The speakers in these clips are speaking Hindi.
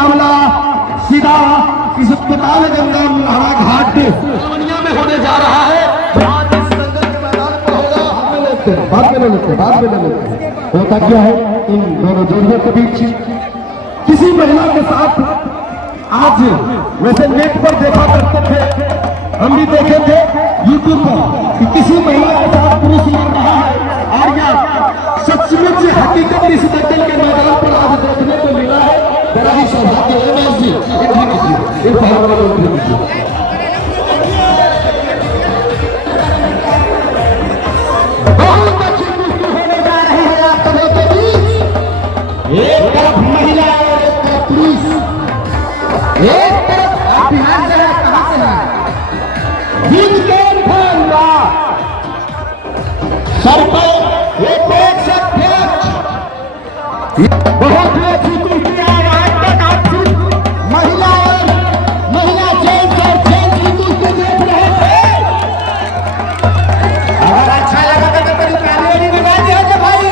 मुकाबला सीधा इस अस्पताल गंगा नारा घाट में होने जा रहा है। बाद में ले लेते होता क्या है इन दोनों जोड़ियों के बीच किसी महिला के साथ आज वैसे नेट पर देखा करते थे, हम भी देखे थे यूट्यूब पर कि किसी महिला के साथ पुरुष लड़ रहा है और यह सचमुच हकीकत इस दंगल के मैदान पर आज देखने को मिला है। बड़ा ही सौभाग्य है। एक तरफ महिला और एक तरफ पुरुष, एक तरफ आप बिहार से है, कहां से है? सर पर एक बहुत ही अच्छी कुर्सी है। आज तक आप महिला और महिला जेंट्स और जेंट्स की कुर्सी देख रहे थे। अगर अच्छा लगा तो कभी ताली बजा दिया भाई।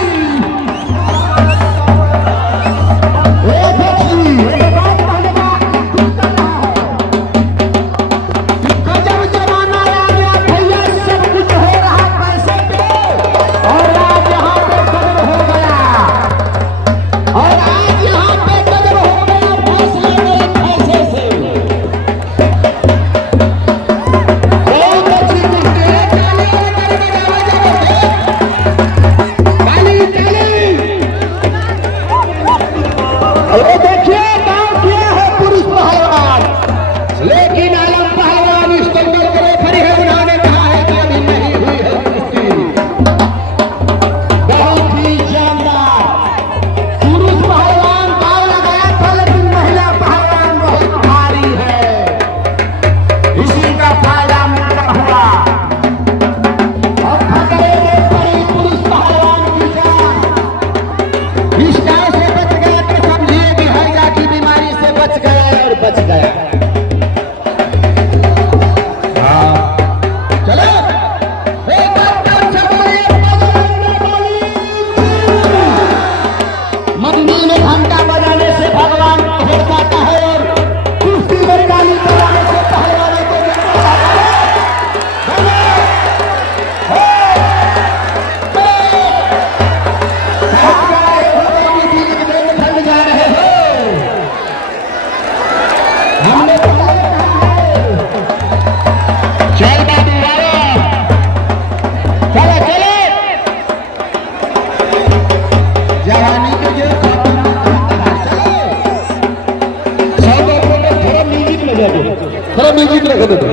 थोड़ा म्यूजिक लगा देते।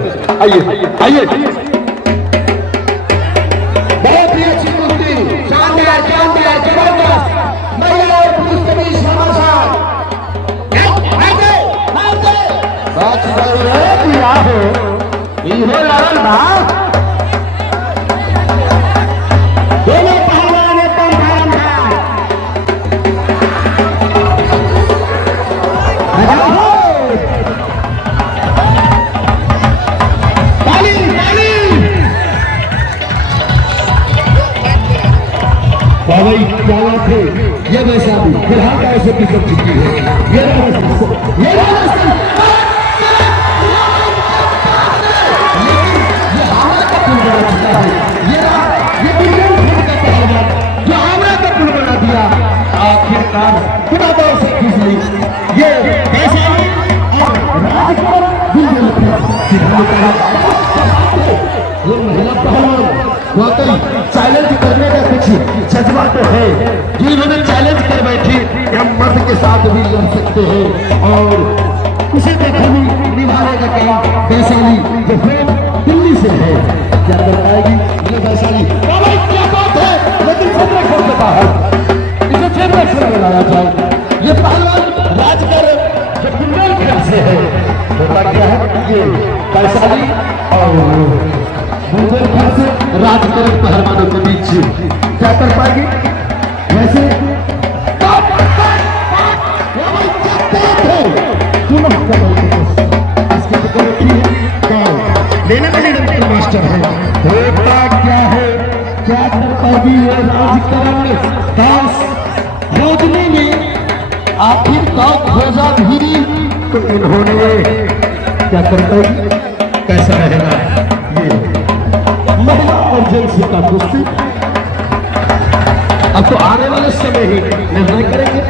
आइए आइए, बहुत ही अच्छी कुश्ती, शानदार शानदार जबरदस्त महिला और पुरुष के बीच घमासान। दोनों पहलवान एकदम गरम है। भाई क्या बात है, ये वैसा भी फिलहाल का ऐसे भी सब चुकी है। ये आखिरकार बिना दौर से खींच ली ये वैशाली और महिला पहलवान वाकई चैलेंज करने का कुछ जज्बा तो है। जो इन्होंने चैलेंज कर बैठी कि हम मर्द के साथ भी लड़ सकते हैं और उसी तरह भी निभाएगा कहीं वैशाली जो फिर दिल्ली से है। क्या कर पाएगी ये वैशाली? क्या बात है, लेकिन फेडरेशन से बाहर इसे फेडरेशन में लाया जाए। ये पहलवान राजकर जो बुंदेलखंड से है, होता क्या है ये वैशाली और बुंदेलखंड से राजकर पहलवानों के बीच क्या कर पाएगी? वैसे लेने वाली डॉक्टर मास्टर है। होता क्या है, क्या कर पाएगी ये राजकरण दास? रोजनी में आखिरकार खोजा भी तो इन्होंने क्या करता है, कैसा रहेगा ये महिला और जेंट्स का कुश्ती। अब तो आने वाले समय ही निर्णय करेंगे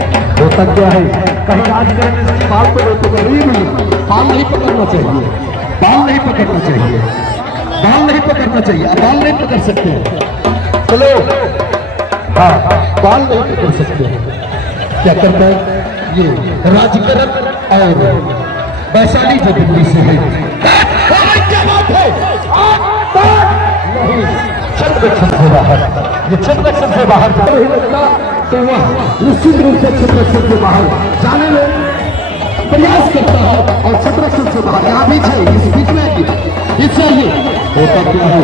होता क्या है। कहीं राज करेंगे बाल को तो गरीब बाल नहीं पकड़ना चाहिए, बाल नहीं पकड़ना चाहिए, बाल नहीं पकड़ना चाहिए, बाल नहीं पकड़ सकते हैं। चलो हाँ, बाल नहीं पकड़ सकते हैं। क्या करना है ये राजकरण और वैशाली जो दिल्ली से है। क्या बात है, नहीं चंद्रक्षण से बाहर, ये चंद्रक्षण से बाहर नहीं लगता तो वह निश्चित रूप से चंद्रक्षण से बाहर जाने में प्रयास करता है और चंद्रक्षण से बाहर यहाँ बीच है, इस बीच में इससे ये होता क्या है,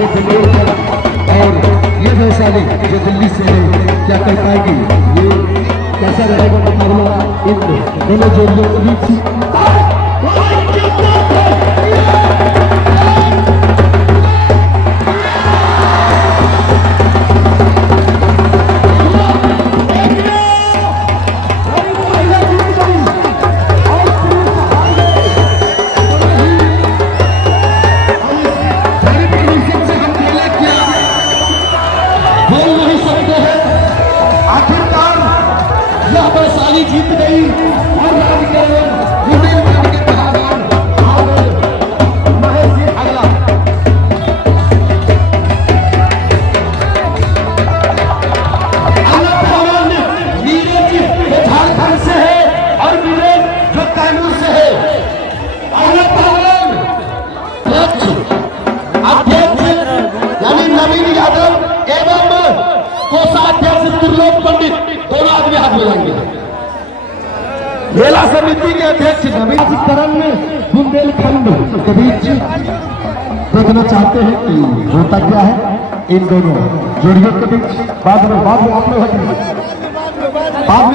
ये दिल्ली और ये वैशाली जो दिल्ली से है क्या कर पाएगी, ये कैसा रहेगा मुकाबला इन दोनों जोड़ियों के बीच। वैशाली जीत गई और राजकरण बुंदेलखंड के पहलवान महेश जी अगला पहलवान नीरज जी जो झारखंड से है और वीरेन जो कैमूर से है। अगला पहलवान अध्यक्ष यानी नवीन यादव एवं कोषाध्यक्ष त्रिलोक पंडित, दोनों आदमी हाथ मिलाएंगे। मेला समिति के अध्यक्ष नवीन जी करण में बुंदेलखंड के बीच देखना चाहते हैं कि होता क्या है इन दोनों जोड़ियों के बीच। बाद में आप लोग बाद में